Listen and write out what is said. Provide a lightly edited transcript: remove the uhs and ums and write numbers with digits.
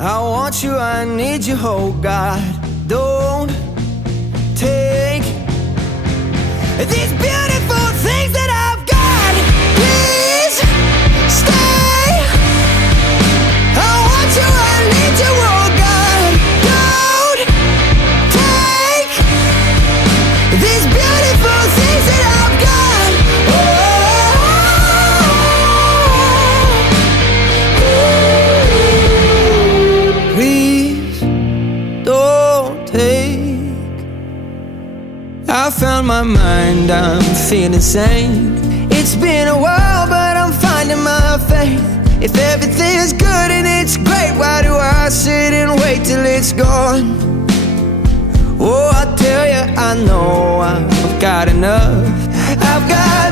I want you, I need you, oh God. Don't take these beautiful things that I've got. Please stay. I want you, I need you, oh God. Don't take these beautiful things that I've got. Please don't take. I found my mind, I'm feeling sane. It's been a while, but I'm finding my faith. If everything's good and it's great, why do I sit and wait till it's gone? Oh, I tell you, I know I've got enough. I've got